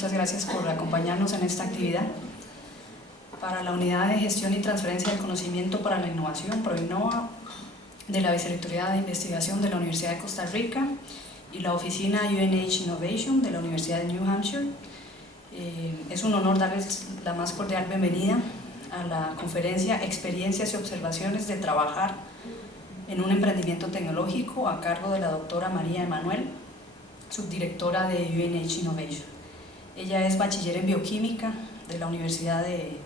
muchas gracias por acompañarnos en esta actividad. Para la Unidad de Gestión y Transferencia del Conocimiento para la Innovación, ProInnova, de la Vicerrectoría de Investigación de la Universidad de Costa Rica y la oficina UNHInnovation de la Universidad de New Hampshire, es un honor darles la más cordial bienvenida a la conferencia Experiencias y Observaciones de Trabajar en un Emprendimiento Tecnológico a cargo de la doctora Maria Emanuel, subdirectora de UNHInnovation. Ella es bachiller en bioquímica de la Universidad de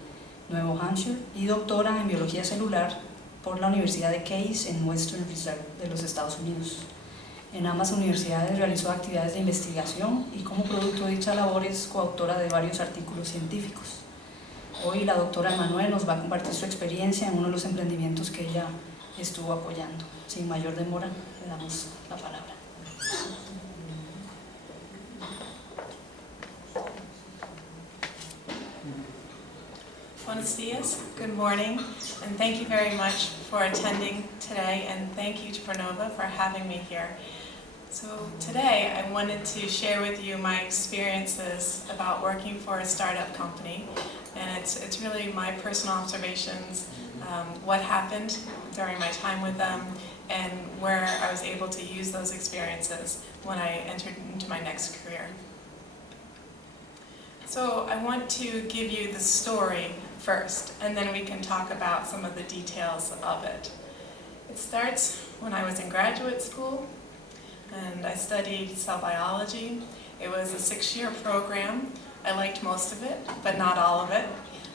Nuevo Hampshire y doctora en biología celular por la Universidad de Case en Western Reserve de los Estados Unidos. En ambas universidades realizó actividades de investigación y como producto de dicha labor es coautora de varios artículos científicos. Hoy la doctora Emanuel nos va a compartir su experiencia en uno de los emprendimientos que ella estuvo apoyando. Sin mayor demora, le damos la palabra. Buenos dias, good morning, and thank you very much for attending today, and thank you to ProInnova for having me here. So today I wanted to share with you my experiences about working for a startup company, and it's really my personal observations, what happened during my time with them, and where I was able to use those experiences when I entered into my next career. So I want to give you the story first, and then we can talk about some of the details of it. It starts when I was in graduate school, and I studied cell biology. It was a 6-year program. I liked most of it, but not all of it.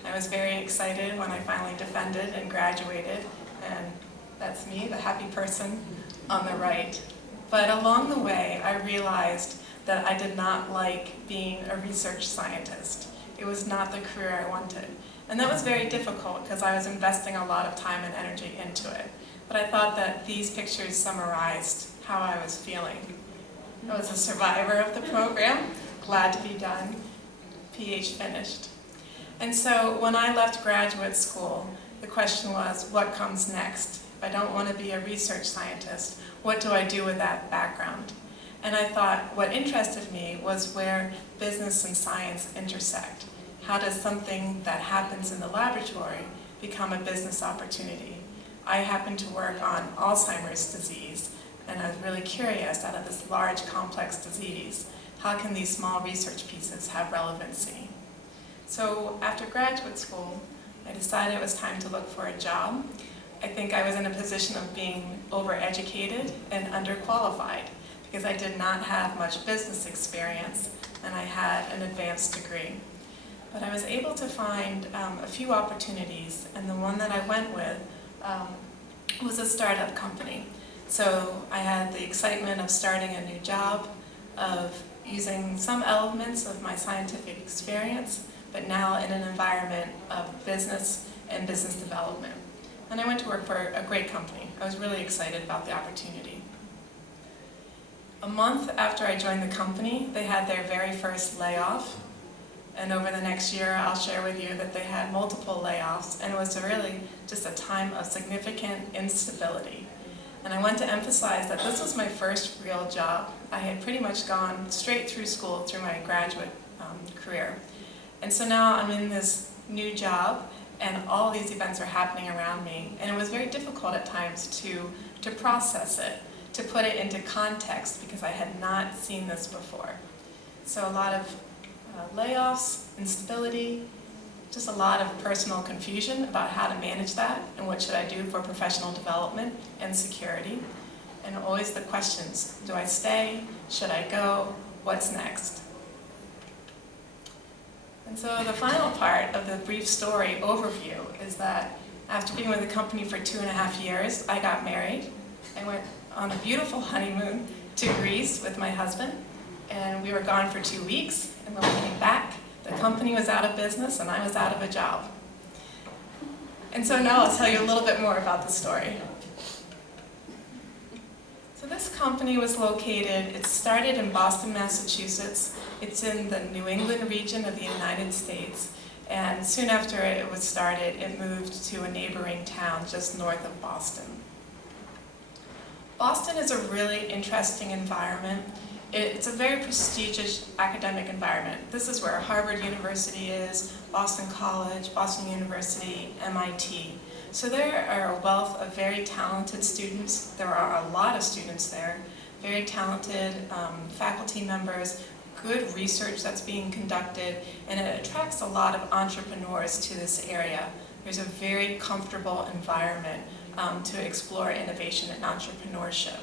I was very excited when I finally defended and graduated, and that's me, the happy person on the right. But along the way, I realized that I did not like being a research scientist. It was not the career I wanted. And that was very difficult because I was investing a lot of time and energy into it. But I thought that these pictures summarized how I was feeling. I was a survivor of the program, glad to be done, PH finished. And so when I left graduate school, the question was, what comes next? If I don't want to be a research scientist, what do I do with that background? And I thought what interested me was where business and science intersect. How does something that happens in the laboratory become a business opportunity? I happen to work on Alzheimer's disease, and I was really curious, out of this large, complex disease, how can these small research pieces have relevancy? So after graduate school, I decided it was time to look for a job. I think I was in a position of being overeducated and underqualified, because I did not have much business experience and I had an advanced degree. But I was able to find a few opportunities, and the one that I went with was a startup company. So I had the excitement of starting a new job, of using some elements of my scientific experience, but now in an environment of business and business development. And I went to work for a great company. I was really excited about the opportunity. A month after I joined the company, they had their very first layoff. And over the next year, I'll share with you that they had multiple layoffs, and it was really just a time of significant instability. And I want to emphasize that this was my first real job. I had pretty much gone straight through school, through my graduate career. And so now I'm in this new job, and all these events are happening around me. And it was very difficult at times to process it, to put it into context, because I had not seen this before. So a lot of layoffs, instability, just a lot of personal confusion about how to manage that and what should I do for professional development and security. And always the questions, do I stay? Should I go? What's next? And so the final part of the brief story overview is that after being with the company for 2.5 years, I got married. I went on a beautiful honeymoon to Greece with my husband, and we were gone for 2 weeks, and when we came back, the company was out of business and I was out of a job. And so now I'll tell you a little bit more about the story. So this company was located, it started in Boston, Massachusetts. It's in the New England region of the United States, and soon after it was started, it moved to a neighboring town just north of Boston. Boston is a really interesting environment. It's a very prestigious academic environment. This is where Harvard University is, Boston College, Boston University, MIT. So there are a wealth of very talented students. There are a lot of students there, very talented faculty members, good research that's being conducted, and it attracts a lot of entrepreneurs to this area. There's a very comfortable environment to explore innovation and entrepreneurship.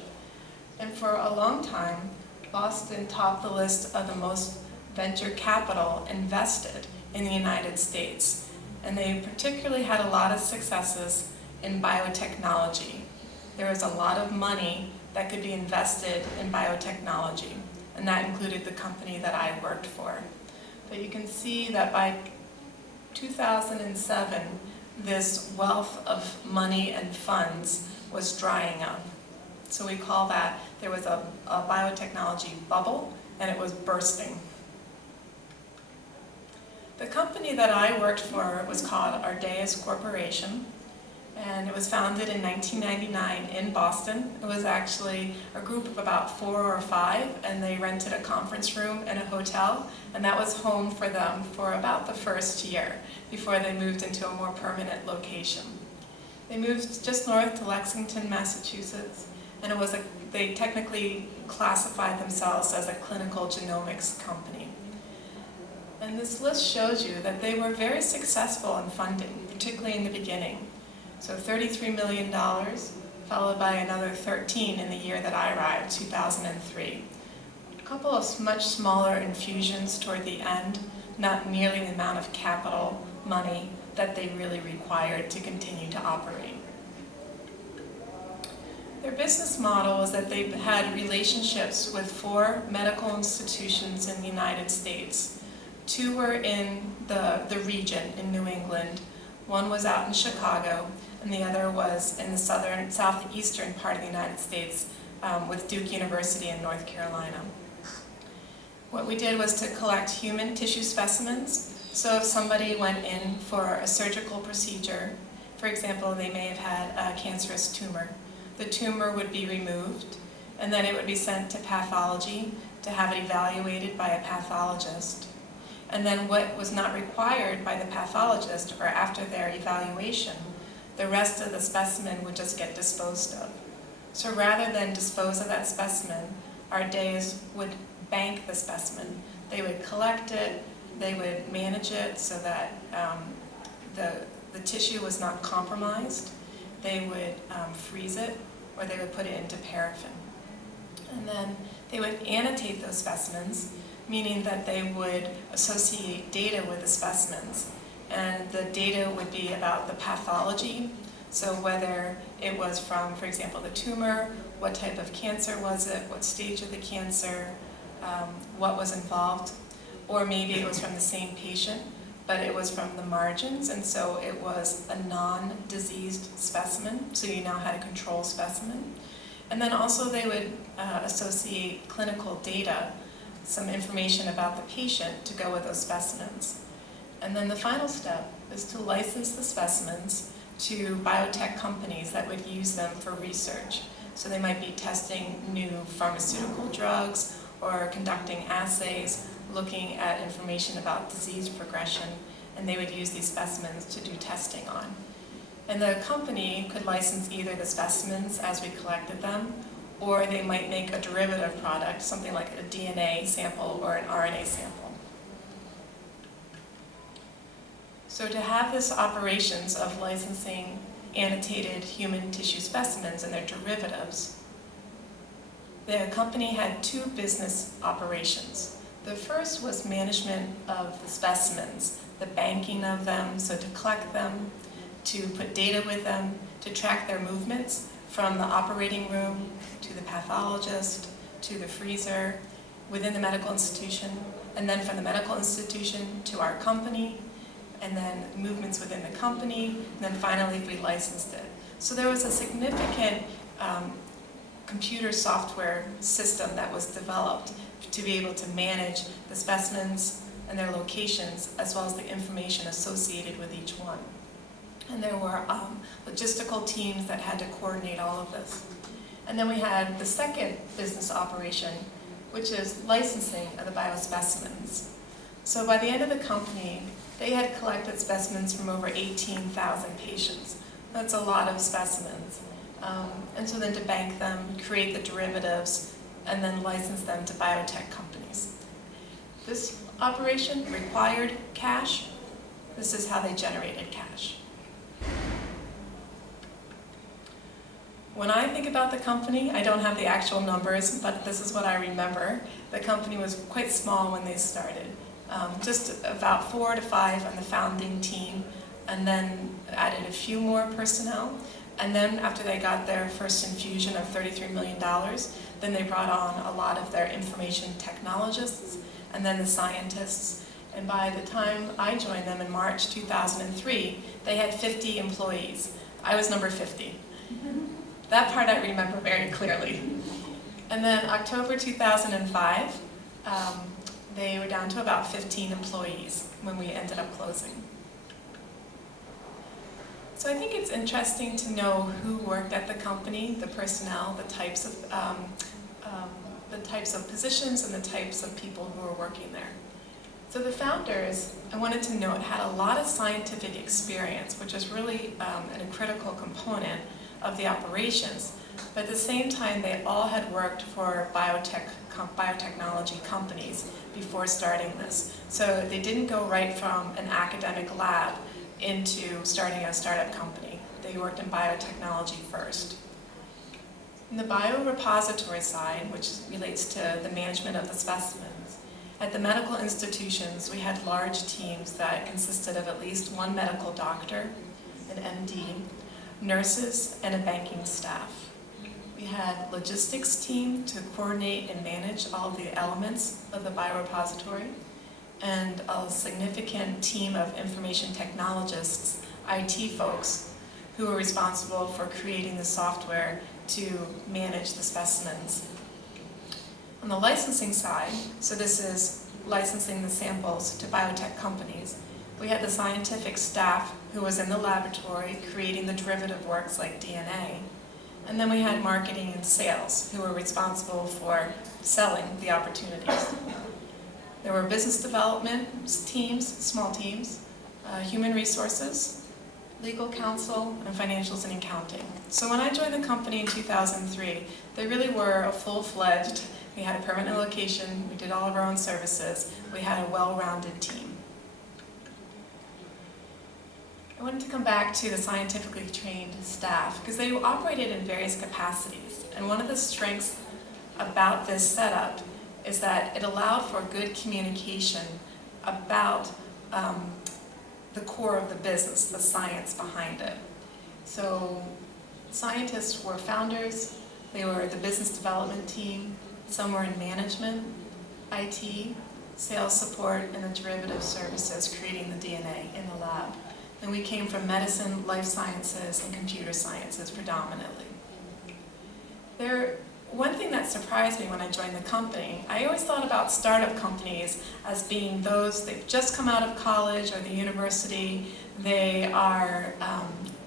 And for a long time, Boston topped the list of the most venture capital invested in the United States. And they particularly had a lot of successes in biotechnology. There was a lot of money that could be invested in biotechnology, and that included the company that I worked for. But you can see that by 2007, this wealth of money and funds was drying up. So we call that, there was a biotechnology bubble, and it was bursting. The company that I worked for was called Ardeas Corporation, and it was founded in 1999 in Boston. It was actually a group of about 4 or 5, and they rented a conference room in a hotel, and that was home for them for about the first year before they moved into a more permanent location. They moved just north to Lexington, Massachusetts, and they technically classified themselves as a clinical genomics company. And this list shows you that they were very successful in funding, particularly in the beginning. So $33 million, followed by another 13 in the year that I arrived, 2003. A couple of much smaller infusions toward the end, not nearly the amount of capital money that they really required to continue to operate. Their business model was that they had relationships with 4 medical institutions in the United States. 2 were in the region in New England. 1 was out in Chicago, and the other was in the southeastern part of the United States with Duke University in North Carolina. What we did was to collect human tissue specimens. So if somebody went in for a surgical procedure, for example, they may have had a cancerous tumor, the tumor would be removed, and then it would be sent to pathology to have it evaluated by a pathologist. And then what was not required by the pathologist, or after their evaluation, the rest of the specimen would just get disposed of. So rather than dispose of that specimen, Ardeas would bank the specimen. They would collect it, they would manage it so that the tissue was not compromised. They would freeze it, or they would put it into paraffin. And then they would annotate those specimens, meaning that they would associate data with the specimens. And the data would be about the pathology, so whether it was from, for example, the tumor, what type of cancer was it, what stage of the cancer, what was involved, or maybe it was from the same patient, but it was from the margins, and so it was a non-diseased specimen, so you now had a control specimen. And then also they would associate clinical data, some information about the patient to go with those specimens. And then the final step is to license the specimens to biotech companies that would use them for research. So they might be testing new pharmaceutical drugs or conducting assays, looking at information about disease progression, and they would use these specimens to do testing on. And the company could license either the specimens as we collected them, or they might make a derivative product, something like a DNA sample or an RNA sample. So to have this operations of licensing annotated human tissue specimens and their derivatives, the company had 2 business operations. The first was management of the specimens, the banking of them, so to collect them, to put data with them, to track their movements from the operating room to the pathologist, to the freezer, within the medical institution, and then from the medical institution to our company, and then movements within the company, and then finally we licensed it. So there was a significant computer software system that was developed to be able to manage the specimens and their locations, as well as the information associated with each one. And there were logistical teams that had to coordinate all of this. And then we had the second business operation, which is licensing of the biospecimens. So by the end of the company, they had collected specimens from over 18,000 patients. That's a lot of specimens. And so then to bank them, create the derivatives, and then license them to biotech companies. This operation required cash. This is how they generated cash. When I think about the company, I don't have the actual numbers, but this is what I remember. The company was quite small when they started. Just about 4 to 5 on the founding team, and then added a few more personnel. And then after they got their first infusion of $33 million, then they brought on a lot of their information technologists and then the scientists. And by the time I joined them in March 2003, they had 50 employees. I was number 50. That part I remember very clearly. And then October 2005, they were down to about 15 employees when we ended up closing. So I think it's interesting to know who worked at the company, the personnel, the types of positions and the types of people who were working there. So the founders, I wanted to note, had a lot of scientific experience, which is really a critical component of the operations. But at the same time, they all had worked for biotechnology companies before starting this. So they didn't go right from an academic lab into starting a startup company. They worked in biotechnology first. In the biorepository side, which relates to the management of the specimens, at the medical institutions, we had large teams that consisted of at least one medical doctor, an MD, nurses, and a banking staff. We had logistics team to coordinate and manage all the elements of the biorepository, and a significant team of information technologists, IT folks, who were responsible for creating the software to manage the specimens. On the licensing side, so this is licensing the samples to biotech companies, we had the scientific staff who was in the laboratory creating the derivative works like DNA. And then we had marketing and sales who were responsible for selling the opportunities. There were business development teams, small teams, human resources, legal counsel, and financials and accounting. So when I joined the company in 2003, they really were a full-fledged, we had a permanent location, we did all of our own services, we had a well-rounded team. I wanted to come back to the scientifically trained staff because they operated in various capacities. And one of the strengths about this setup is that it allowed for good communication about the core of the business, the science behind it. So scientists were founders, they were the business development team, some were in management, IT, sales support, and the derivative services, creating the DNA in the lab. And we came from medicine, life sciences, and computer sciences predominantly. One thing that surprised me when I joined the company, I always thought about startup companies as being those, they've just come out of college or the university, they are,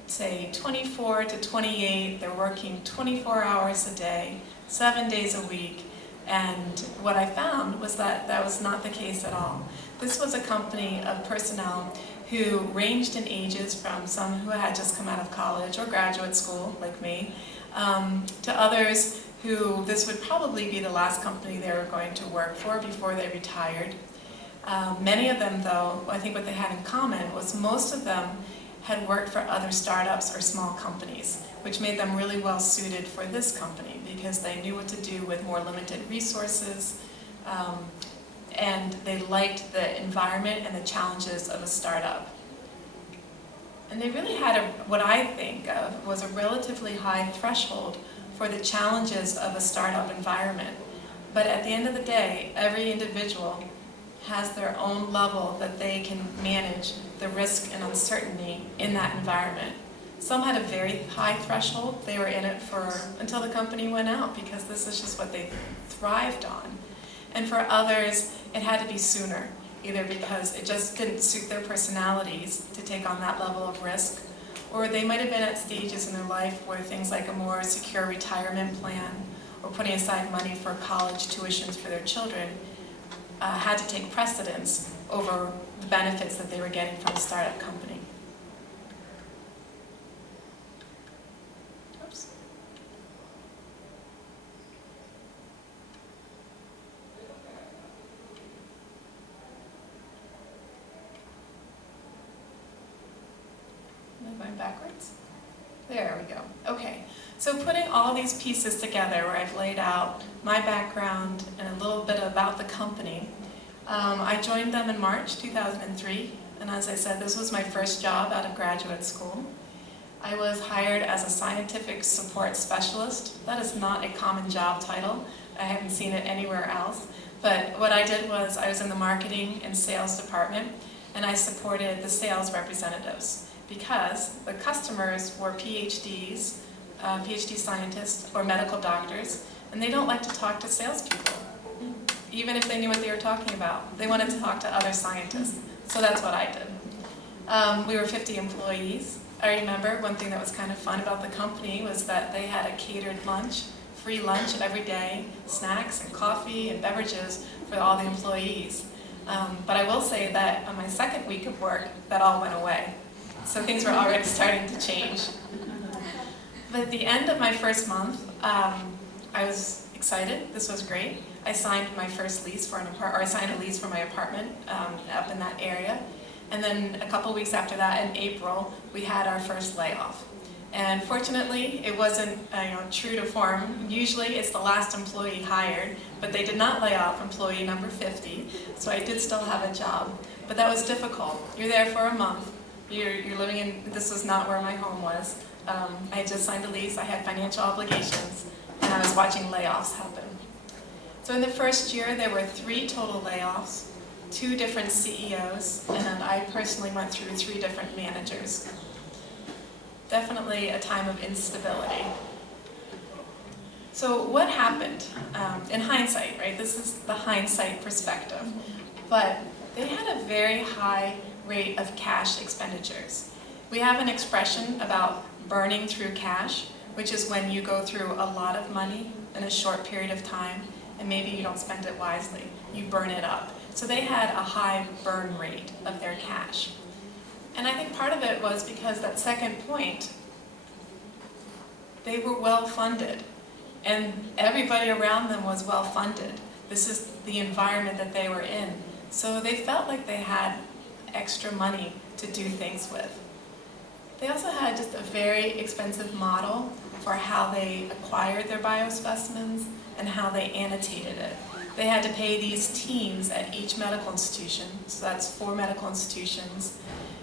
say, 24 to 28, they're working 24 hours a day, 7 days a week, and what I found was that that was not the case at all. This was a company of personnel who ranged in ages from some who had just come out of college or graduate school, like me, to others who this would probably be the last company they were going to work for before they retired. Many of them, though, I think what they had in common was most of them had worked for other startups or small companies, which made them really well suited for this company because they knew what to do with more limited resources, and they liked the environment and the challenges of a startup. And they really had what I think of was a relatively high threshold for the challenges of a startup environment. But at the end of the day, every individual has their own level that they can manage the risk and uncertainty in that environment. Some had a very high threshold. They were in it until the company went out because this is just what they thrived on. And for others, it had to be sooner, either because it just didn't suit their personalities to take on that level of risk, or they might have been at stages in their life where things like a more secure retirement plan or putting aside money for college tuitions for their children had to take precedence over the benefits that they were getting from a startup company. Oops. Am I going backwards? There we go. Okay. So putting all these pieces together, where I've laid out my background and a little bit about the company, I joined them in March 2003, and as I said, this was my first job out of graduate school. I was hired as a scientific support specialist. That is not a common job title. I haven't seen it anywhere else. But what I did was I was in the marketing and sales department, and I supported the sales representatives because the customers were PhDs, PhD scientists, or medical doctors, and they don't like to talk to salespeople, even if they knew what they were talking about. They wanted to talk to other scientists, so that's what I did. We were 50 employees. I remember one thing that was kind of fun about the company was that they had a catered lunch, free lunch every day, snacks and coffee and beverages for all the employees. But I will say that on my second week of work, that all went away. So things were already starting to change. But at the end of my first month, I was excited. This was great. I signed my first lease for I signed a lease for my apartment up in that area. And then a couple weeks after that, in April, we had our first layoff. And fortunately, it wasn't true to form. Usually, it's the last employee hired, but they did not lay off employee number 50. So I did still have a job, but that was difficult. You're there for a month. You're living in. This was not where my home was. I had just signed a lease. I had financial obligations, and I was watching layoffs happen. So in the first year, there were 3 total layoffs, 2 different CEOs, and I personally went through 3 different managers. Definitely a time of instability. So what happened? In hindsight, right? This is the hindsight perspective. But they had a very high rate of cash expenditures. We have an expression about burning through cash, which is when you go through a lot of money in a short period of time, and maybe you don't spend it wisely. You burn it up. So they had a high burn rate of their cash. And I think part of it was because that second point, they were well funded, and everybody around them was well funded. This is the environment that they were in. So they felt like they had extra money to do things with. They also had just a very expensive model for how they acquired their biospecimens and how they annotated it. They had to pay these teams at each medical institution, so that's 4 medical institutions,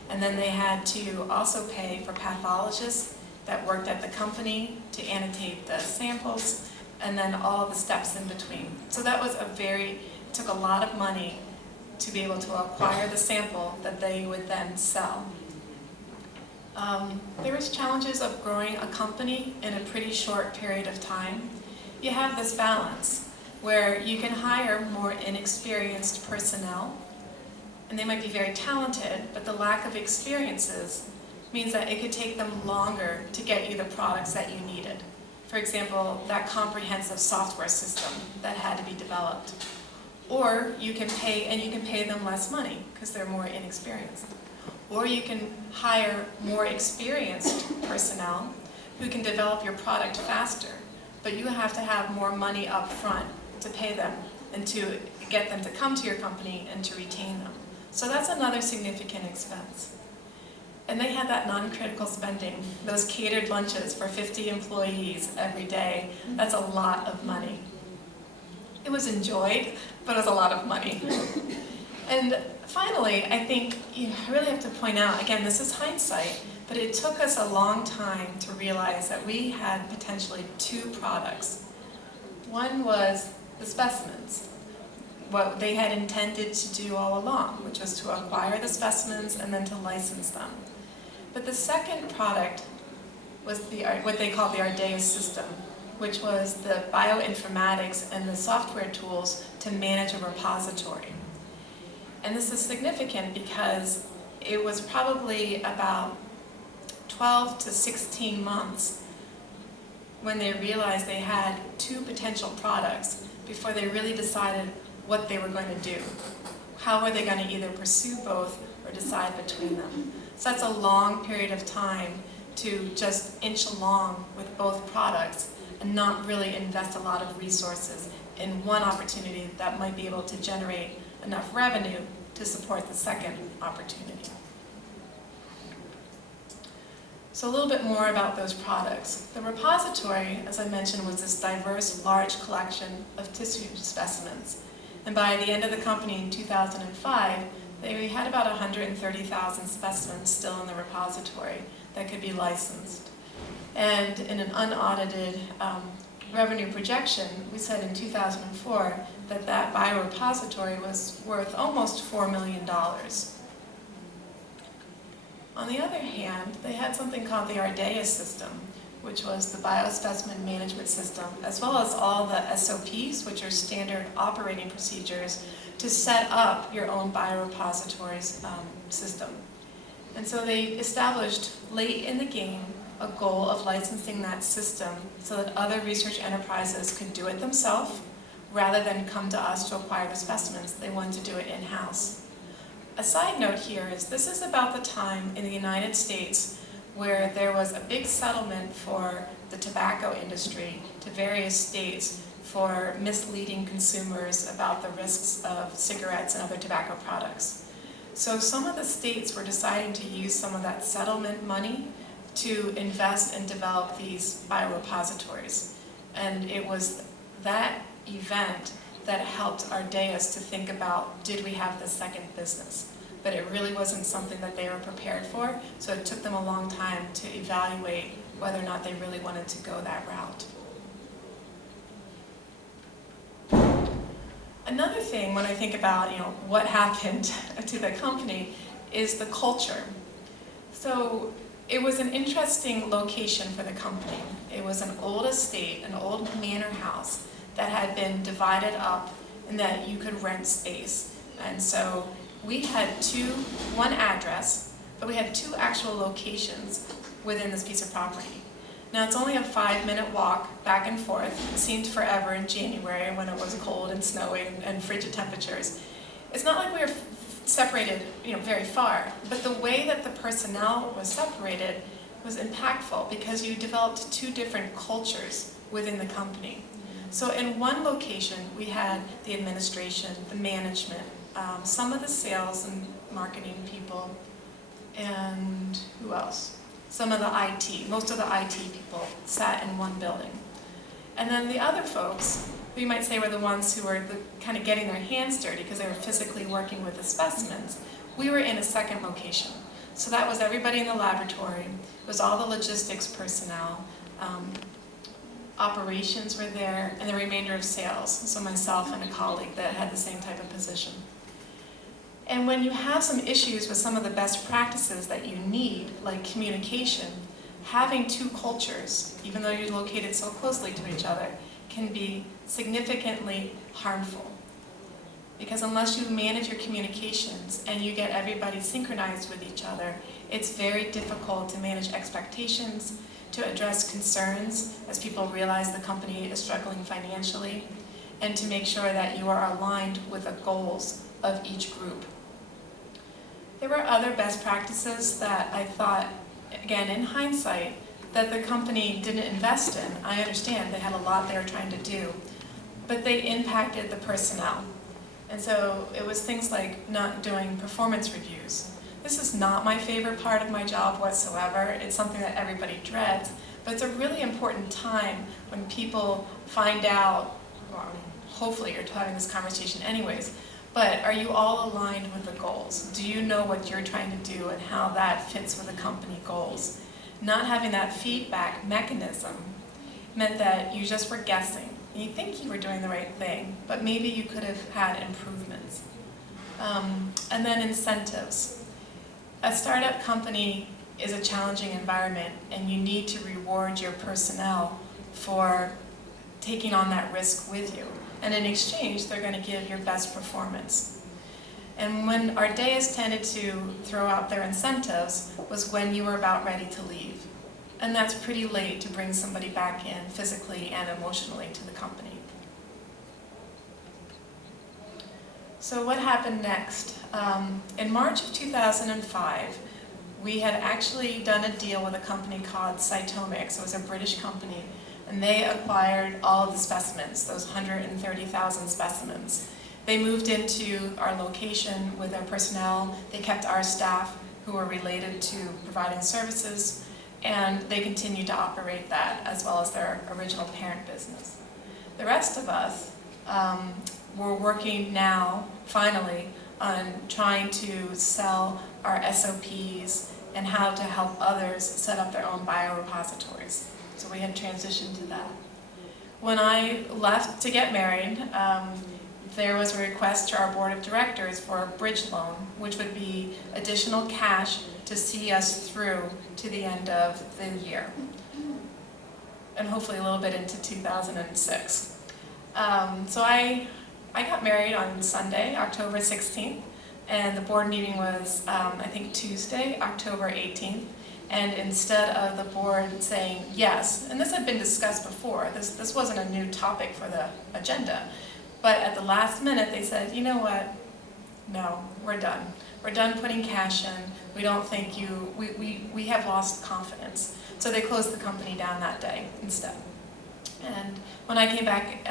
and then they had to also pay for pathologists that worked at the company to annotate the samples, and then all the steps in between. So that was it took a lot of money to be able to acquire the sample that they would then sell. There was challenges of growing a company in a pretty short period of time. You have this balance where you can hire more inexperienced personnel, and they might be very talented, but the lack of experiences means that it could take them longer to get you the products that you needed. For example, that comprehensive software system that had to be developed. Or you can pay them less money because they're more inexperienced. Or you can hire more experienced personnel who can develop your product faster, but you have to have more money up front to pay them and to get them to come to your company and to retain them. So that's another significant expense. And they had that non-critical spending, those catered lunches for 50 employees every day. That's a lot of money. It was enjoyed, but it was a lot of money. And finally, I think you really have to point out, again, this is hindsight, but it took us a long time to realize that we had potentially 2 products. One was the specimens, what they had intended to do all along, which was to acquire the specimens and then to license them. But the second product was what they called the Ardeus system, which was the bioinformatics and the software tools to manage a repository. And this is significant because it was probably about 12 to 16 months when they realized they had 2 potential products before they really decided what they were going to do. How were they going to either pursue both or decide between them? So that's a long period of time to just inch along with both products and not really invest a lot of resources in one opportunity that might be able to generate enough revenue to support the second opportunity. So a little bit more about those products. The repository, as I mentioned, was this diverse, large collection of tissue specimens. And by the end of the company in 2005, we had about 130,000 specimens still in the repository that could be licensed. And in an unaudited revenue projection, we said in 2004 that that biorepository was worth almost $4 million. On the other hand, they had something called the Ardea system, which was the biospecimen management system, as well as all the SOPs, which are standard operating procedures, to set up your own biorepositories system. And so they established late in the game a goal of licensing that system so that other research enterprises could do it themselves rather than come to us to acquire the specimens. They wanted to do it in-house. A side note here is this is about the time in the United States where there was a big settlement for the tobacco industry to various states for misleading consumers about the risks of cigarettes and other tobacco products. So some of the states were deciding to use some of that settlement money to invest and develop these biorepositories. And it was that event that helped Ardeas to think about, did we have this second business? But it really wasn't something that they were prepared for, so it took them a long time to evaluate whether or not they really wanted to go that route. Another thing when I think about what happened to the company is the culture. So it was an interesting location for the company. It was an old estate, an old manor house that had been divided up and that you could rent space. And so we had one address, but we had 2 actual locations within this piece of property. Now it's only a 5-minute walk back and forth. It seemed forever in January when it was cold and snowy and frigid temperatures. It's not like we were separated very far, but the way that the personnel was separated was impactful because you developed 2 different cultures within the company. So in one location, we had the administration, the management, some of the sales and marketing people, and who else? Some of the IT. Most of the IT people sat in one building. And then the other folks, we might say were the ones who were kind of getting their hands dirty because they were physically working with the specimens. We were in a second location. So that was everybody in the laboratory. It was all the logistics personnel. Operations were there, and the remainder of sales, so myself and a colleague that had the same type of position. And when you have some issues with some of the best practices that you need, like communication, having 2 cultures, even though you're located so closely to each other, can be significantly harmful. Because unless you manage your communications and you get everybody synchronized with each other, it's very difficult to manage expectations, to address concerns as people realize the company is struggling financially, and to make sure that you are aligned with the goals of each group. There were other best practices that I thought, again in hindsight, that the company didn't invest in. I understand they had a lot they were trying to do, but they impacted the personnel. And so it was things like not doing performance reviews. This is not my favorite part of my job whatsoever. It's something that everybody dreads, but it's a really important time when people find out, well, hopefully you're having this conversation anyways, but are you all aligned with the goals? Do you know what you're trying to do and how that fits with the company goals? Not having that feedback mechanism meant that you just were guessing. You think you were doing the right thing, but maybe you could have had improvements. And then incentives. A startup company is a challenging environment, and you need to reward your personnel for taking on that risk with you. And in exchange, they're going to give your best performance. And when Ardeas tended to throw out their incentives was when you were about ready to leave. and that's pretty late to bring somebody back in physically and emotionally to the company. So what happened next? In March of 2005, we had actually done a deal with a company called Cytomics. It was a British company, and they acquired all of the specimens, those 130,000 specimens. They moved into our location with their personnel. They kept our staff who were related to providing services, and they continued to operate that as well as their original parent business. The rest of us we're working now, finally, on trying to sell our SOPs and how to help others set up their own biorepositories. So we had transitioned to that. When I left to get married, there was a request to our board of directors for a bridge loan, which would be additional cash to see us through to the end of the year, and hopefully a little bit into 2006. So I got married on Sunday, October 16th, and the board meeting was, I think, Tuesday, October 18th. And instead of the board saying yes, and this had been discussed before, this wasn't a new topic for the agenda, but at the last minute they said, you know what, no, we're done. We're done putting cash in. We don't think we have lost confidence. So they closed the company down that day instead. And when I came back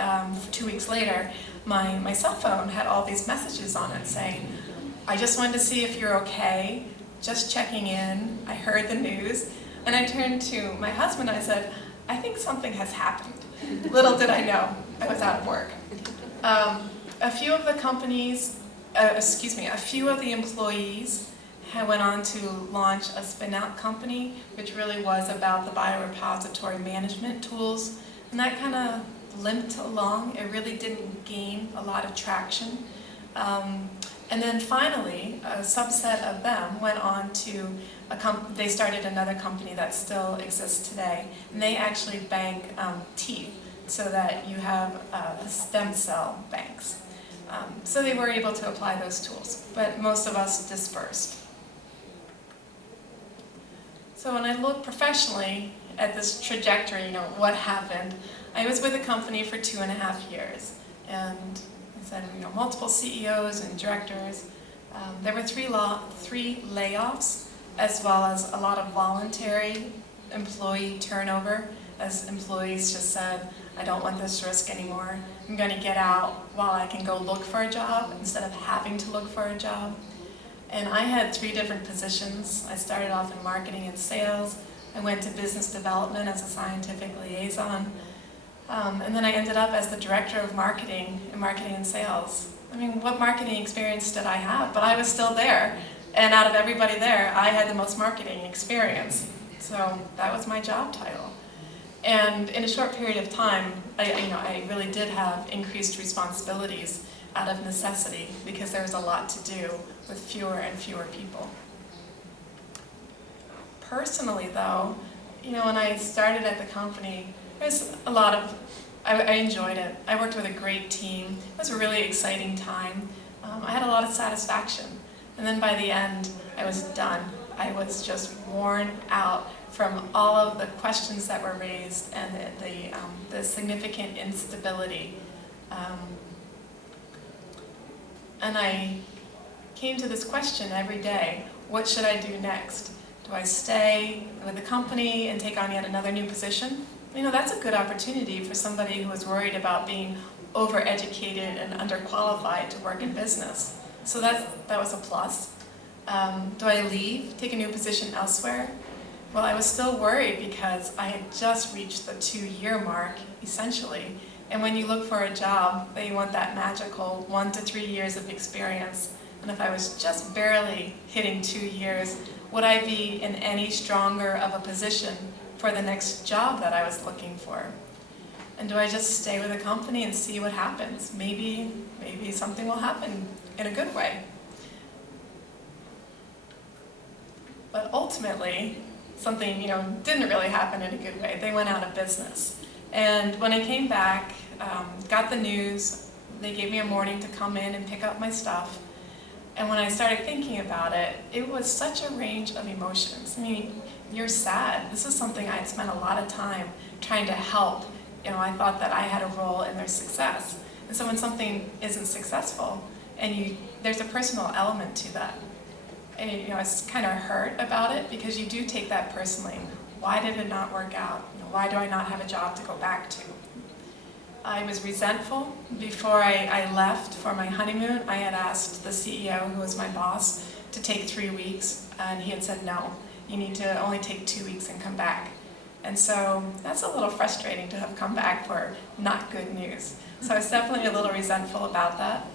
2 weeks later, my cell phone had all these messages on it saying, I just wanted to see if you're okay, just checking in, I heard the news. And I turned to my husband and I said, I think something has happened. Little did I know, I was out of work. A few of the companies, a few of the employees went on to launch a spin-out company, which really was about the biorepository management tools. And that kind of limped along. It really didn't gain a lot of traction. And then finally, a subset of them went on to, they started another company that still exists today. And they actually bank teeth so that you have stem cell banks. So they were able to apply those tools, but most of us dispersed. So when I look professionally at this trajectory, what happened, I was with the company for 2.5 years, and I said, multiple CEOs and directors. There were three layoffs, as well as a lot of voluntary employee turnover, as employees just said, I don't want this risk anymore. I'm going to get out while I can go look for a job instead of having to look for a job. And I had 3 different positions. I started off in marketing and sales. I went to business development as a scientific liaison. And then I ended up as the director of marketing and sales. I mean, what marketing experience did I have? But I was still there. And out of everybody there, I had the most marketing experience. So that was my job title. And in a short period of time, I really did have increased responsibilities out of necessity because there was a lot to do with fewer and fewer people. Personally, though, when I started at the company, there's a lot of, I enjoyed it. I worked with a great team. It was a really exciting time. I had a lot of satisfaction. And then by the end, I was done. I was just worn out from all of the questions that were raised and the significant instability. And I came to this question every day, what should I do next? Do I stay with the company and take on yet another new position? That's a good opportunity for somebody who is worried about being overeducated and underqualified to work in business. So that was a plus. Do I leave, take a new position elsewhere? Well, I was still worried because I had just reached the 2-year mark, essentially. And when you look for a job, they want that magical 1 to 3 years of experience. And if I was just barely hitting 2 years, would I be in any stronger of a position for the next job that I was looking for? And do I just stay with the company and see what happens? Maybe something will happen in a good way. But ultimately, something didn't really happen in a good way. They went out of business. And when I came back, got the news, they gave me a morning to come in and pick up my stuff. And when I started thinking about it, it was such a range of emotions. I mean, you're sad. This is something I'd spent a lot of time trying to help. You know, I thought that I had a role in their success. And so when something isn't successful, and there's a personal element to that. And you know, I was kind of hurt about it because you do take that personally. Why did it not work out? You know, why do I not have a job to go back to? I was resentful. Before I left for my honeymoon, I had asked the CEO, who was my boss, to take 3 weeks, and he had said, no, you need to only take 2 weeks and come back. And so that's a little frustrating to have come back for not good news. So I was definitely a little resentful about that.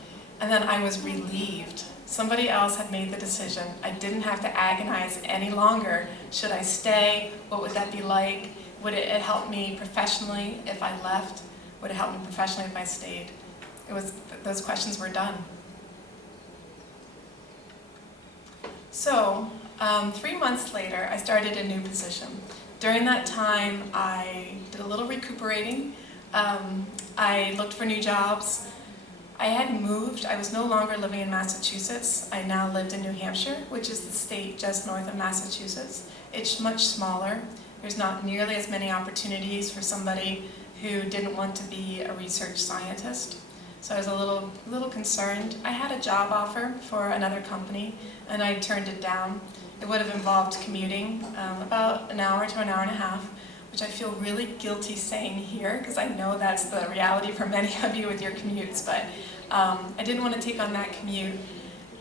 And then I was relieved. Somebody else had made the decision. I didn't have to agonize any longer. Should I stay? What would that be like? Would it help me professionally if I left? Would it help me professionally if I stayed? Those questions were done. So 3 months later, I started a new position. During that time, I did a little recuperating. I looked for new jobs. I had moved. I was no longer living in Massachusetts. I now lived in New Hampshire, which is the state just north of Massachusetts. It's much smaller. There's not nearly as many opportunities for somebody who didn't want to be a research scientist. So I was a little concerned. I had a job offer for another company, and I turned it down. It would have involved commuting about an hour to an hour and a half, which I feel really guilty saying here, because I know that's the reality for many of you with your commutes, but I didn't want to take on that commute.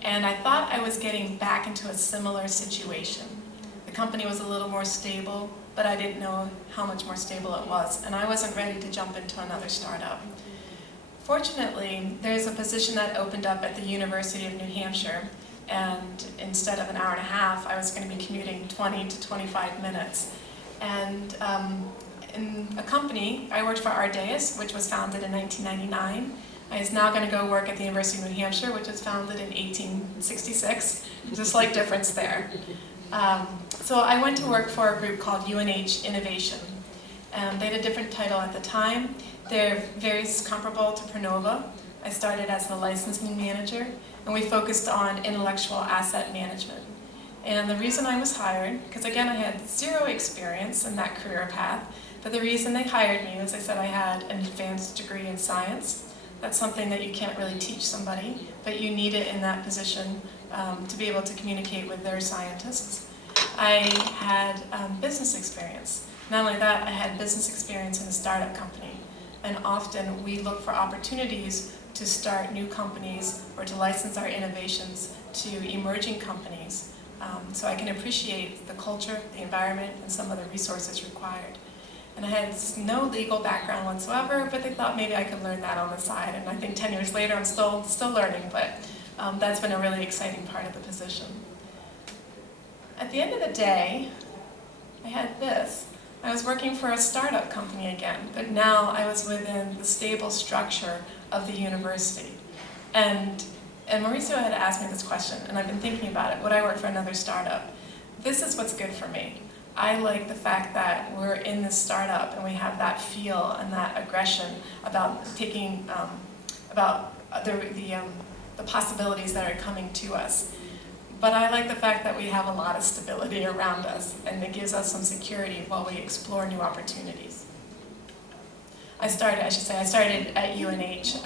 And I thought I was getting back into a similar situation. The company was a little more stable, but I didn't know how much more stable it was, and I wasn't ready to jump into another startup. Fortunately, there's a position that opened up at the University of New Hampshire, and instead of an hour and a half, I was going to be commuting 20 to 25 minutes. And in a company, I worked for Ardeas, which was founded in 1999. I was now going to go work at the University of New Hampshire, which was founded in 1866. There's a slight difference there. So I went to work for a group called UNHInnovation. They had a different title at the time. They're very comparable to Pronova. I started as the licensing manager, and we focused on intellectual asset management. And the reason I was hired, because again I had zero experience in that career path, but the reason they hired me was, I said, I had an advanced degree in science. That's something that you can't really teach somebody, but you need it in that position to be able to communicate with their scientists. I had business experience. Not only that, I had business experience in a startup company. And often we look for opportunities to start new companies or to license our innovations to emerging companies. So I can appreciate the culture, the environment, and some of the resources required. And I had no legal background whatsoever, but they thought maybe I could learn that on the side. And I think 10 years later, I'm still learning, but that's been a really exciting part of the position. At the end of the day, I had this. I was working for a startup company again, but now I was within the stable structure of the university. And Mauricio had asked me this question, and I've been thinking about it. Would I work for another startup? This is what's good for me. I like the fact that we're in this startup and we have that feel and that aggression about taking, about the possibilities that are coming to us. But I like the fact that we have a lot of stability around us, and it gives us some security while we explore new opportunities. I started at UNH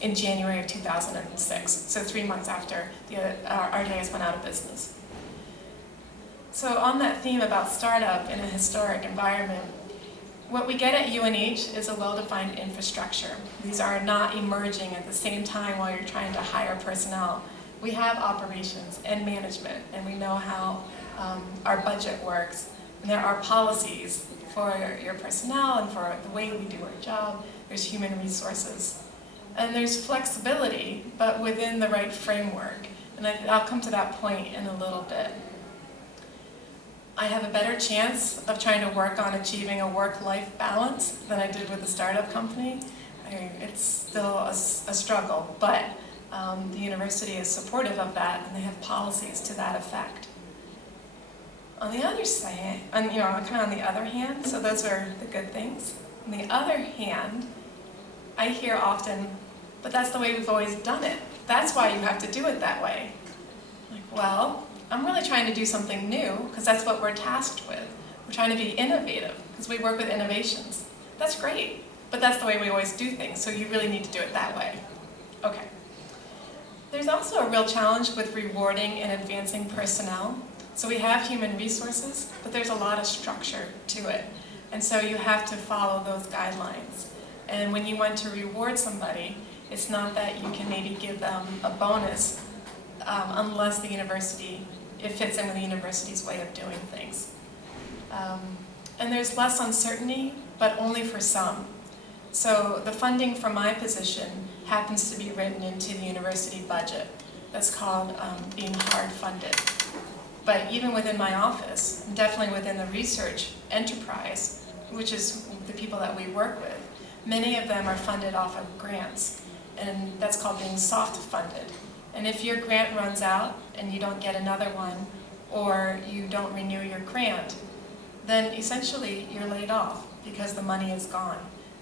in January of 2006, so 3 months after Ardeas went out of business. So on that theme about startup in a historic environment, what we get at UNH is a well-defined infrastructure. These are not emerging at the same time while you're trying to hire personnel. We have operations and management, and we know how our budget works. And there are policies for your personnel and for the way we do our job. There's human resources. And there's flexibility, but within the right framework. And I'll come to that point in a little bit. I have a better chance of trying to work on achieving a work-life balance than I did with the startup company. It's still a struggle, but the university is supportive of that, and they have policies to that effect. On the other side, kind of on the other hand, so those are the good things. On the other hand, I hear often, but that's the way we've always done it. that's why you have to do it that way. Like, well, I'm really trying to do something new because that's what we're tasked with. We're trying to be innovative because we work with innovations. That's great, but that's the way we always do things, so you really need to do it that way. Okay. There's also a real challenge with rewarding and advancing personnel. So we have human resources, but there's a lot of structure to it. And so you have to follow those guidelines. And when you want to reward somebody, it's not that you can maybe give them a bonus unless the university, it fits in with the university's way of doing things. And there's less uncertainty, but only for some. So the funding for my position happens to be written into the university budget. That's called being hard funded. But even within my office, and definitely within the research enterprise, which is the people that we work with, many of them are funded off of grants, and that's called being soft funded. And if your grant runs out and you don't get another one, or you don't renew your grant, then essentially you're laid off because the money is gone.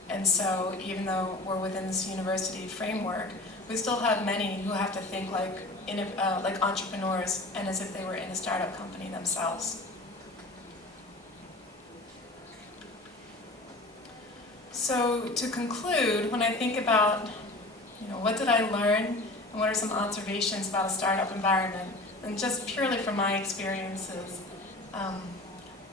And so even though we're within this university framework, we still have many who have to think like entrepreneurs and as if they were in a startup company themselves. So to conclude, when I think about, what did I learn and what are some observations about a startup environment, and just purely from my experiences,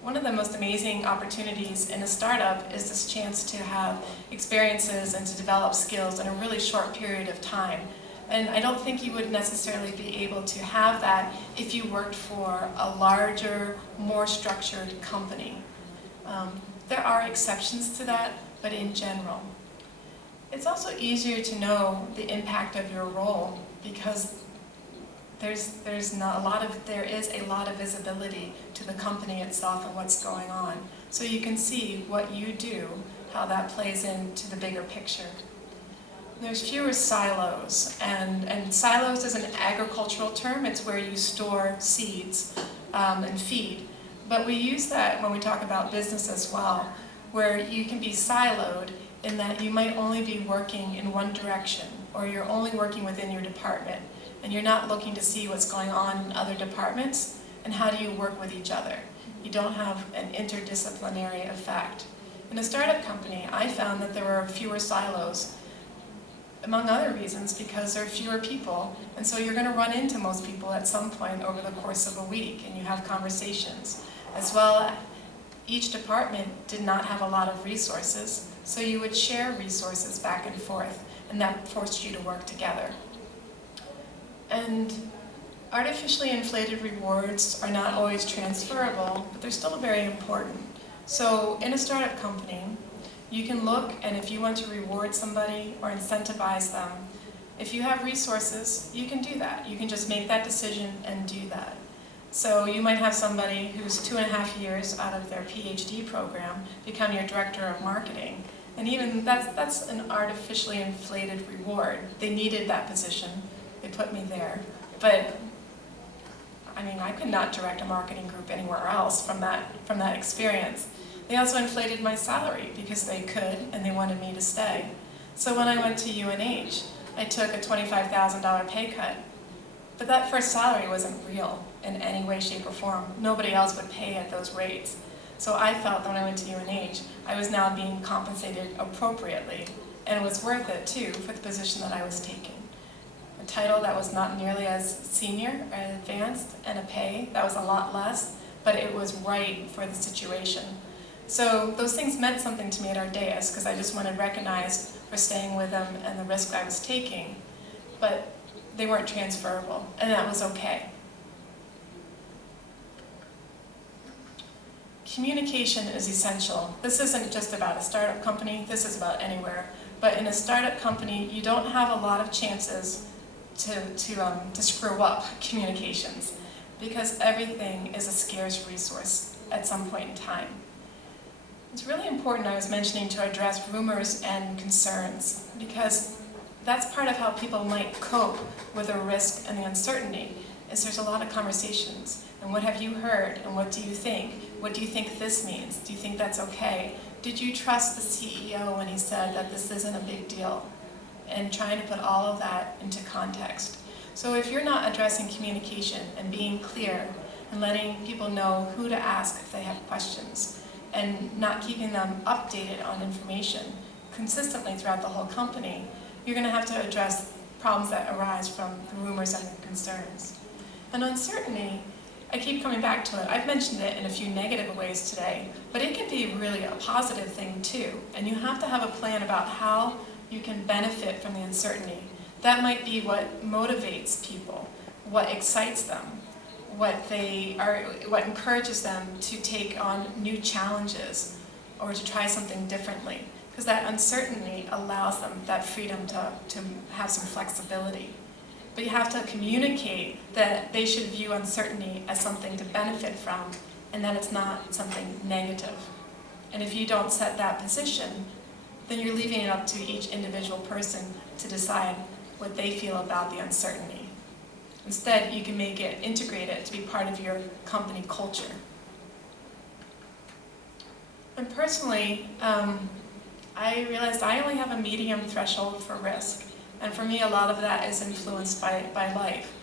one of the most amazing opportunities in a startup is this chance to have experiences and to develop skills in a really short period of time. And I don't think you would necessarily be able to have that if you worked for a larger, more structured company. There are exceptions to that, but in general. It's also easier to know the impact of your role because there is a lot of visibility to the company itself and what's going on. So you can see what you do, how that plays into the bigger picture. There's fewer silos, and silos is an agricultural term. It's where you store seeds and feed. But we use that when we talk about business as well, where you can be siloed in that you might only be working in one direction, or you're only working within your department, and you're not looking to see what's going on in other departments, and how do you work with each other. You don't have an interdisciplinary effect. In a startup company, I found that there were fewer silos, among other reasons, because there are fewer people, and so you're going to run into most people at some point over the course of a week, and you have conversations. As well, each department did not have a lot of resources, so you would share resources back and forth, and that forced you to work together. And artificially inflated rewards are not always transferable, but they're still very important. So in a startup company, you can look, and if you want to reward somebody or incentivize them, if you have resources, you can do that. You can just make that decision and do that. So you might have somebody who's 2.5 years out of their Ph.D. program become your director of marketing. And even that's an artificially inflated reward. They needed that position. They put me there. But I could not direct a marketing group anywhere else from that experience. They also inflated my salary because they could and they wanted me to stay. So when I went to UNH, I took a $25,000 pay cut. But that first salary wasn't real in any way, shape, or form. Nobody else would pay at those rates. So I felt that when I went to UNH, I was now being compensated appropriately, and it was worth it too for the position that I was taking. A title that was not nearly as senior or advanced, and a pay that was a lot less, but it was right for the situation. So those things meant something to me at Ardeas because I just wanted recognized for staying with them and the risk I was taking, but they weren't transferable, and that was okay. Communication is essential. This isn't just about a startup company, this is about anywhere. But in a startup company, you don't have a lot of chances to screw up communications because everything is a scarce resource at some point in time. It's really important, I was mentioning, to address rumors and concerns because that's part of how people might cope with the risk and the uncertainty, is there's a lot of conversations. And what have you heard? And what do you think? What do you think this means? Do you think that's okay? Did you trust the CEO when he said that this isn't a big deal? and trying to put all of that into context. So if you're not addressing communication and being clear and letting people know who to ask if they have questions and not keeping them updated on information consistently throughout the whole company, you're going to have to address problems that arise from the rumors and concerns. And uncertainty, I keep coming back to it. I've mentioned it in a few negative ways today, but it can be really a positive thing too. And you have to have a plan about how you can benefit from the uncertainty. That might be what motivates people, what excites them, what encourages them to take on new challenges or to try something differently. Because that uncertainty allows them that freedom to have some flexibility. But you have to communicate that they should view uncertainty as something to benefit from and that it's not something negative. And if you don't set that position, then you're leaving it up to each individual person to decide what they feel about the uncertainty. Instead, you can make it, integrate it to be part of your company culture. And personally, I realized I only have a medium threshold for risk. And for me, a lot of that is influenced by life.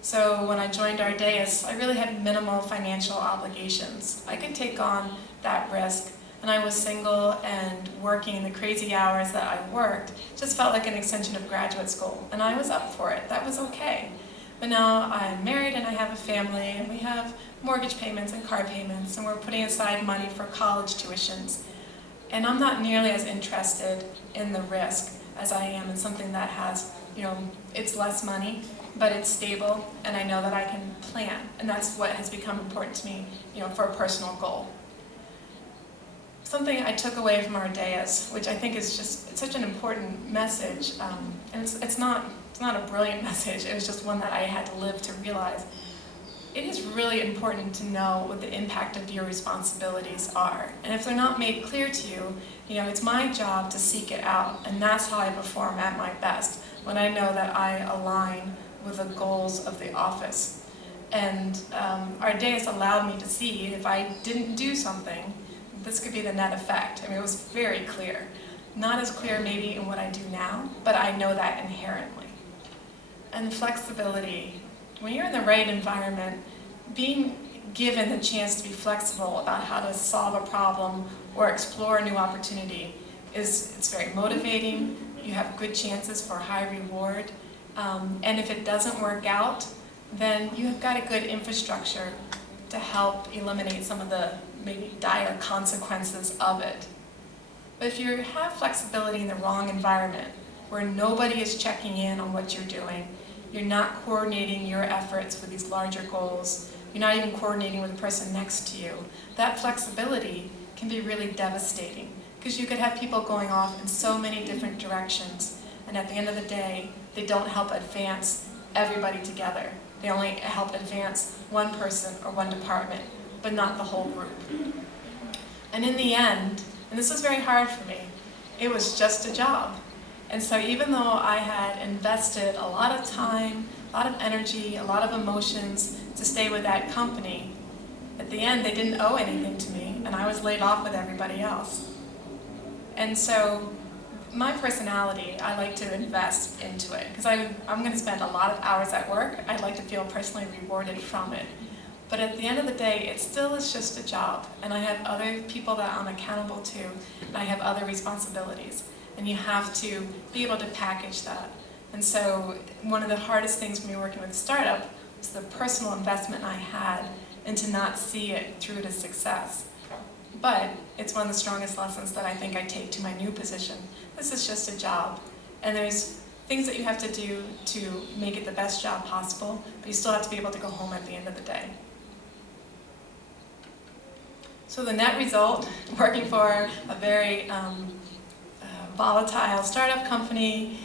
So when I joined Ardeas, I really had minimal financial obligations. I could take on that risk, and I was single and working the crazy hours that I worked. Just felt like an extension of graduate school, and I was up for it. That was okay. But now I'm married and I have a family, and we have mortgage payments and car payments, and we're putting aside money for college tuitions. And I'm not nearly as interested in the risk as I am in something that has, it's less money, but it's stable, and I know that I can plan. And that's what has become important to me, for a personal goal. Something I took away from Ardeas, which I think is just such an important message, and it's not a brilliant message, it was just one that I had to live to realize. It is really important to know what the impact of your responsibilities are. And if they're not made clear to you, it's my job to seek it out. And that's how I perform at my best, when I know that I align with the goals of the office. And Ardeas allowed me to see if I didn't do something, this could be the net effect. It was very clear. Not as clear maybe in what I do now, but I know that inherently. And flexibility. When you're in the right environment, being given the chance to be flexible about how to solve a problem or explore a new opportunity it's very motivating. You have good chances for high reward. And if it doesn't work out, then you have got a good infrastructure to help eliminate some of the maybe dire consequences of it. But if you have flexibility in the wrong environment, where nobody is checking in on what you're doing, you're not coordinating your efforts with these larger goals, you're not even coordinating with the person next to you, that flexibility can be really devastating, because you could have people going off in so many different directions, and at the end of the day, they don't help advance everybody together. They only help advance one person or one department, but not the whole group. And in the end, and this was very hard for me, it was just a job. And so even though I had invested a lot of time, a lot of energy, a lot of emotions to stay with that company, at the end they didn't owe anything to me, and I was laid off with everybody else. And so my personality, I like to invest into it, because I'm going to spend a lot of hours at work. I'd like to feel personally rewarded from it. But at the end of the day, it still is just a job, and I have other people that I'm accountable to, and I have other responsibilities. And you have to be able to package that. And so one of the hardest things for me working with a startup was the personal investment I had and to not see it through to success. But it's one of the strongest lessons that I think I take to my new position. This is just a job. And there's things that you have to do to make it the best job possible, but you still have to be able to go home at the end of the day. So the net result, working for a very volatile startup company,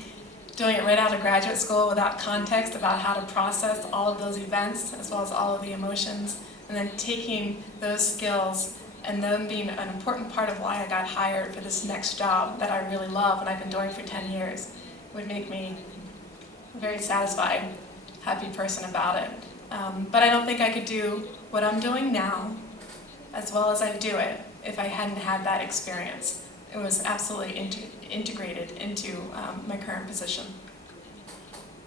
doing it right out of graduate school without context about how to process all of those events as well as all of the emotions, and then taking those skills and them being an important part of why I got hired for this next job that I really love and I've been doing for 10 years would make me a very satisfied, happy person about it. But I don't think I could do what I'm doing now as well as I do it if I hadn't had that experience. It was absolutely integrated into my current position.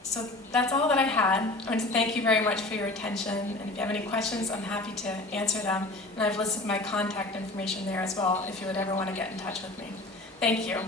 So that's all that I had. I want to thank you very much for your attention, and if you have any questions, I'm happy to answer them. And I've listed my contact information there as well, if you would ever want to get in touch with me. Thank you.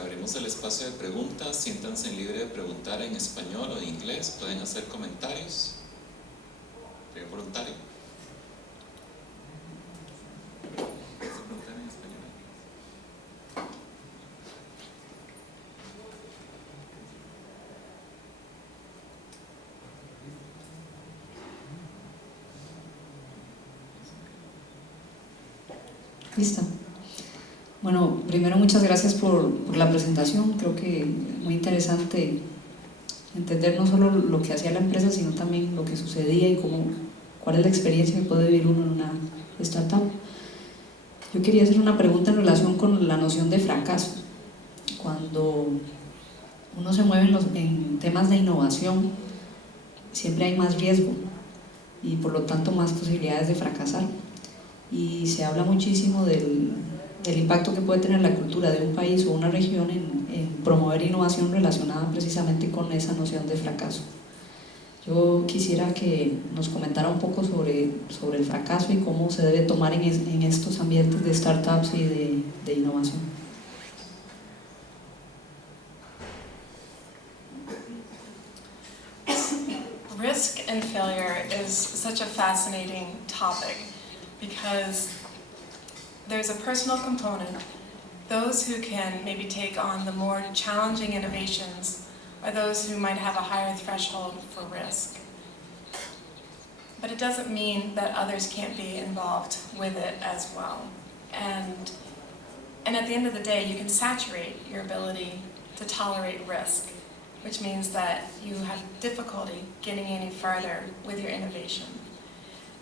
Abrimos el espacio de preguntas. Siéntanse libres de preguntar en español o en inglés. Pueden hacer comentarios. Primer voluntario. ¿Puedes preguntar en español? Listo. Bueno, primero muchas gracias por la presentación. Creo que muy interesante entender no solo lo que hacía la empresa, sino también lo que sucedía y cuál es la experiencia que puede vivir uno en una startup. Yo quería hacer una pregunta en relación con la noción de fracaso. Cuando uno se mueve en temas de innovación, siempre hay más riesgo y por lo tanto más posibilidades de fracasar. Y se habla muchísimo del impacto que puede tener la cultura de un país o una región en promover innovación relacionada precisamente con esa noción de fracaso. Yo quisiera que nos comentara un poco sobre el fracaso y cómo se debe tomar en estos ambientes de startups y de innovación. Risk and failure is such a fascinating topic because there's a personal component. Those who can maybe take on the more challenging innovations are those who might have a higher threshold for risk. But it doesn't mean that others can't be involved with it as well. And at the end of the day, you can saturate your ability to tolerate risk, which means that you have difficulty getting any further with your innovation.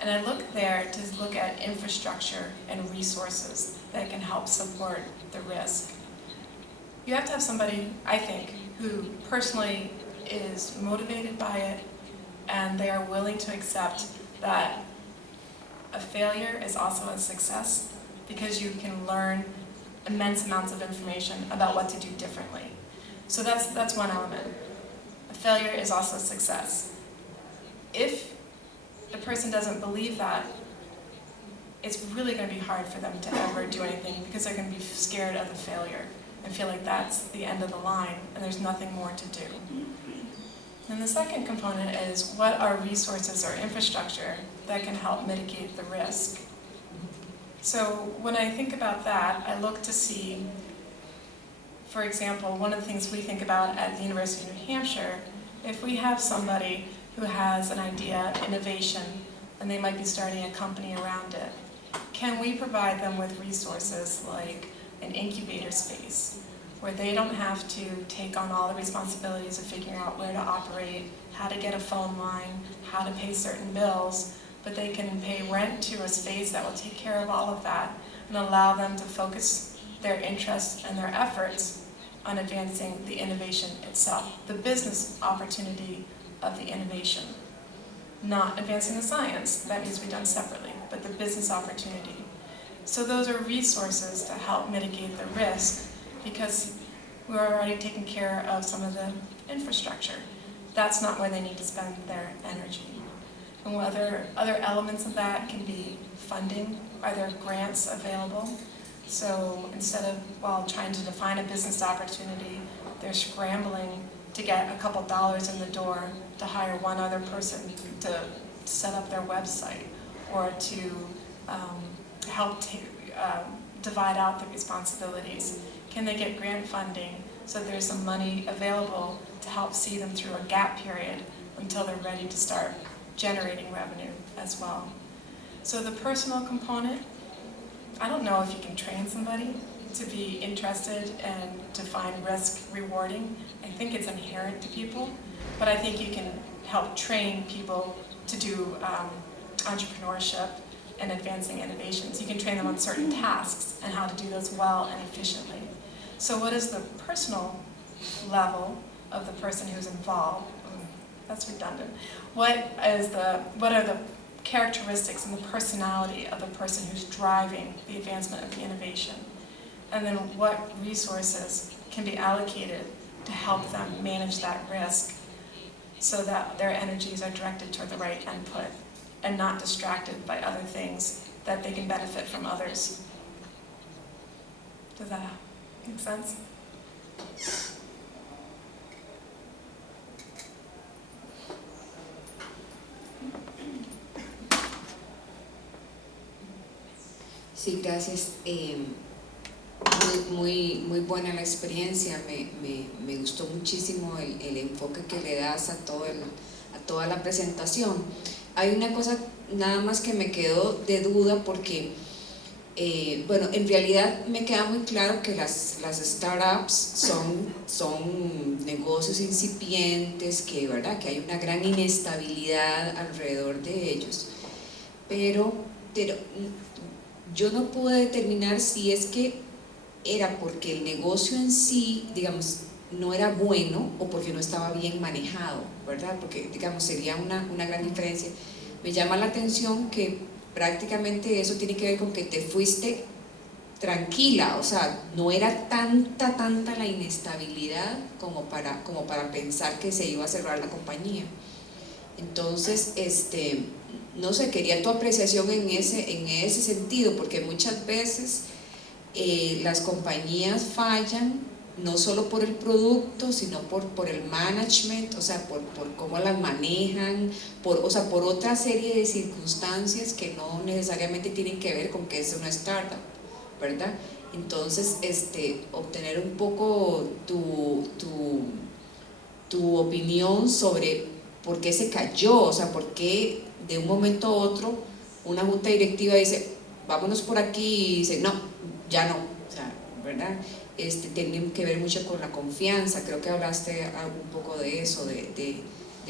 And I look there to look at infrastructure and resources that can help support the risk. You have to have somebody, I think, who personally is motivated by it and they are willing to accept that a failure is also a success because you can learn immense amounts of information about what to do differently. So that's one element. A failure is also a success. If the person doesn't believe that, it's really going to be hard for them to ever do anything because they're going to be scared of the failure and feel like that's the end of the line and there's nothing more to do. And the second component is what are resources or infrastructure that can help mitigate the risk. So when I think about that, I look to see, for example, one of the things we think about at the University of New Hampshire, if we have somebody who has an idea, innovation, and they might be starting a company around it, can we provide them with resources like an incubator space where they don't have to take on all the responsibilities of figuring out where to operate, how to get a phone line, how to pay certain bills, but they can pay rent to a space that will take care of all of that and allow them to focus their interests and their efforts on advancing the innovation itself, the business opportunity of the innovation. Not advancing the science, that needs to be done separately, but the business opportunity. So those are resources to help mitigate the risk because we're already taking care of some of the infrastructure. That's not where they need to spend their energy. And other elements of that can be funding. Are there grants available? So instead of, while trying to define a business opportunity, they're scrambling to get a couple dollars in the door to hire one other person to set up their website or to help divide out the responsibilities. Can they get grant funding so there's some money available to help see them through a gap period until they're ready to start generating revenue as well? So the personal component, I don't know if you can train somebody to be interested and to find risk rewarding. I think it's inherent to people, but I think you can help train people to do entrepreneurship and advancing innovations. You can train them on certain tasks and how to do those well and efficiently. So what is the personal level of the person who's involved? That's redundant. What are the characteristics and the personality of the person who's driving the advancement of the innovation? And then what resources can be allocated to help them manage that risk so that their energies are directed toward the right input and not distracted by other things that they can benefit from others. Does that make sense? Sí, gracias. Muy buena la experiencia. Me gustó muchísimo el enfoque que le das a toda la presentación. Hay una cosa nada más que me quedó de duda porque, bueno, en realidad me queda muy claro que las startups son negocios incipientes, ¿verdad? Que hay una gran inestabilidad alrededor de ellos. Pero yo no pude determinar si es que era porque el negocio en sí, digamos, no era bueno o porque no estaba bien manejado, ¿verdad? Porque, digamos, sería una gran diferencia. Me llama la atención que prácticamente eso tiene que ver con que te fuiste tranquila, o sea, no era tanta la inestabilidad como para pensar que se iba a cerrar la compañía. Entonces, no sé, quería tu apreciación en ese sentido, porque muchas veces las compañías fallan no solo por el producto, sino por el management, o sea, por cómo las manejan, por otra serie de circunstancias que no necesariamente tienen que ver con que es una startup, ¿verdad? Entonces, obtener un poco tu opinión sobre por qué se cayó, o sea, por qué de un momento a otro una junta directiva dice, vámonos por aquí, y dice, no, ya no, o sea, ¿verdad? Tiene que ver mucho con la confianza. Creo que hablaste un poco de eso, de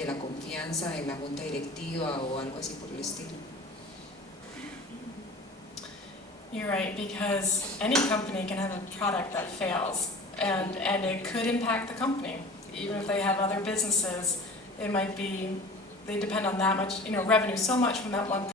la confianza en la junta directiva o algo así por el estilo. You're right, because any company can have a product that fails, and it could impact the company. Even if they have other businesses, it might be, they depend on that much, revenue so much from that one